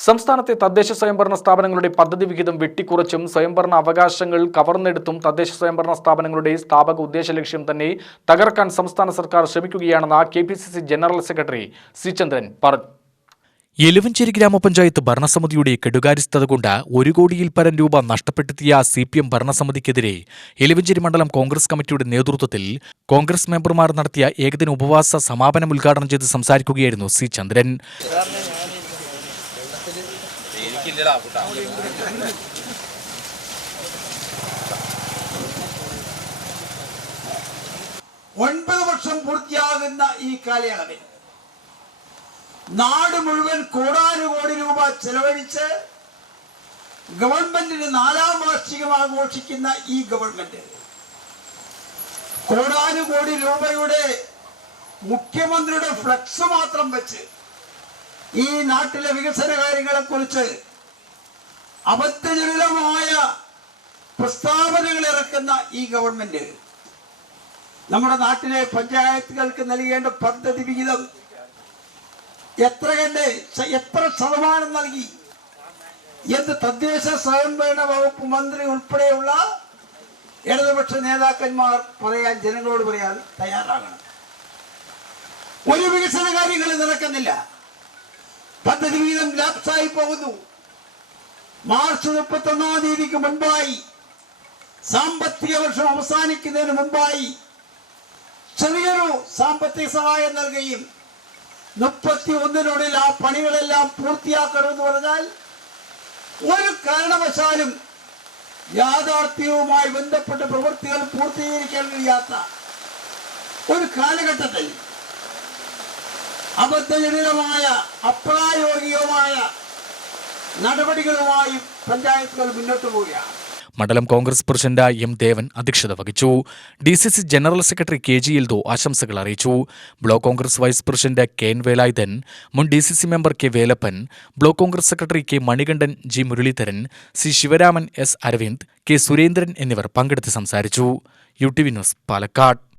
സംസ്ഥാനത്തെ തദ്ദേശ സ്വയംഭരണ സ്ഥാപനങ്ങളുടെ പദ്ധതി വിഹിതം വെട്ടിക്കുറച്ചും സ്വയംഭരണ അവകാശങ്ങൾ കവർന്നെടുത്തും തദ്ദേശ സ്വയംഭരണ സ്ഥാപനങ്ങളുടെ സ്ഥാപക ഉദ്ദേശ ലക്ഷ്യം തന്നെ തകർക്കാൻ സംസ്ഥാന സർക്കാർ ശ്രമിക്കുകയാണെന്ന് K general secretary C Chandran പറഞ്ഞു. എലുവഞ്ചേരി ഗ്രാമപഞ്ചായത്ത് ഭരണസമിതിയുടെ കെടുകാര്യസ്ഥത കൊണ്ട് ഒരു കോടിയിൽ പരം രൂപ നഷ്ടപ്പെടുത്തിയ സി പി എം ഭരണസമിതിക്കെതിരെ എലുവഞ്ചേരി മണ്ഡലം കോൺഗ്രസ് കമ്മിറ്റിയുടെ നേതൃത്വത്തിൽ കോൺഗ്രസ് മെമ്പർമാർ നടത്തിയ ഏകദിന ഉപവാസ സമാപനം ഉദ്ഘാടനം ചെയ്ത് സംസാരിക്കുകയായിരുന്നു സി ചന്ദ്രൻ എനിക്കില്ലടാ ഒൻപത് വർഷം പൂർത്തിയാകുന്ന ഈ കാലയളവിൽ നാട് മുഴുവൻ കോടാനുകോടി രൂപ ചെലവഴിച്ച് ഗവൺമെന്റിന് നാലാം വാർഷികം ആഘോഷിക്കുന്ന ഈ ഗവൺമെന്റ് കോടാനുകോടി രൂപയുടെ മുഖ്യമന്ത്രിയുടെ ഫ്ലക്സ് മാത്രം വെച്ച് ഈ നാട്ടിലെ വികസന കാര്യങ്ങളെ കുറിച്ച് അബദ്ധജനിതമായ പ്രസ്താവനകൾ ഇറക്കുന്ന ഈ ഗവൺമെന്റ് നമ്മുടെ നാട്ടിലെ പഞ്ചായത്തുകൾക്ക് നൽകേണ്ട പദ്ധതി വിഹിതം എത്ര കണ്ട് എത്ര ശതമാനം നൽകി? എന്ന് തദ്ദേശ സ്വയംഭരണ വകുപ്പ് മന്ത്രി ഉൾപ്പെടെയുള്ള ഇടതുപക്ഷ നേതാക്കന്മാർ പറയാൻ ജനങ്ങളോട് പറയാൻ തയ്യാറാകണം. ഒരു വികസന കാര്യങ്ങൾ നടക്കുന്നില്ല. പദ്ധതി വിഹിതം ലാപ്സായി പോകുന്നു. മാർച്ച് മുപ്പത്തി ഒന്നാം തീയതിക്ക് മുൻപായി സാമ്പത്തിക വർഷം അവസാനിക്കുന്നതിന് മുൻപായി ചെറിയൊരു സാമ്പത്തിക സഹായം നൽകുകയും മുപ്പത്തി ഒന്നിനുള്ളിൽ ആ പണികളെല്ലാം പൂർത്തിയാക്കണമെന്ന് പറഞ്ഞാൽ ഒരു കാരണവശാലും യാഥാർത്ഥ്യവുമായി ബന്ധപ്പെട്ട പ്രവൃത്തികൾ പൂർത്തീകരിക്കാൻ കഴിയാത്ത ഒരു കാലഘട്ടത്തിൽ അബദ്ധജനിതമായ അപ്രായോഗികമായ നടപടികളുമായി പഞ്ചായത്തുകൾ മുന്നോട്ട് പോവുകയാണ്. മണ്ഡലം കോൺഗ്രസ് പ്രസിഡന്റ് എം ദേവൻ അധ്യക്ഷത വഹിച്ചു. D C C general secretary K G Eldho ആശംസകൾ അറിയിച്ചു. Block Congress vice president K N Velayudhan മുൻ D C C member K Velappan block Congress secretary K Manikandan G Muraleedharan C Sivaraman S Aravind K Surendran എന്നിവർ പങ്കെടുത്ത് സംസാരിച്ചു. U T V news Palakkad.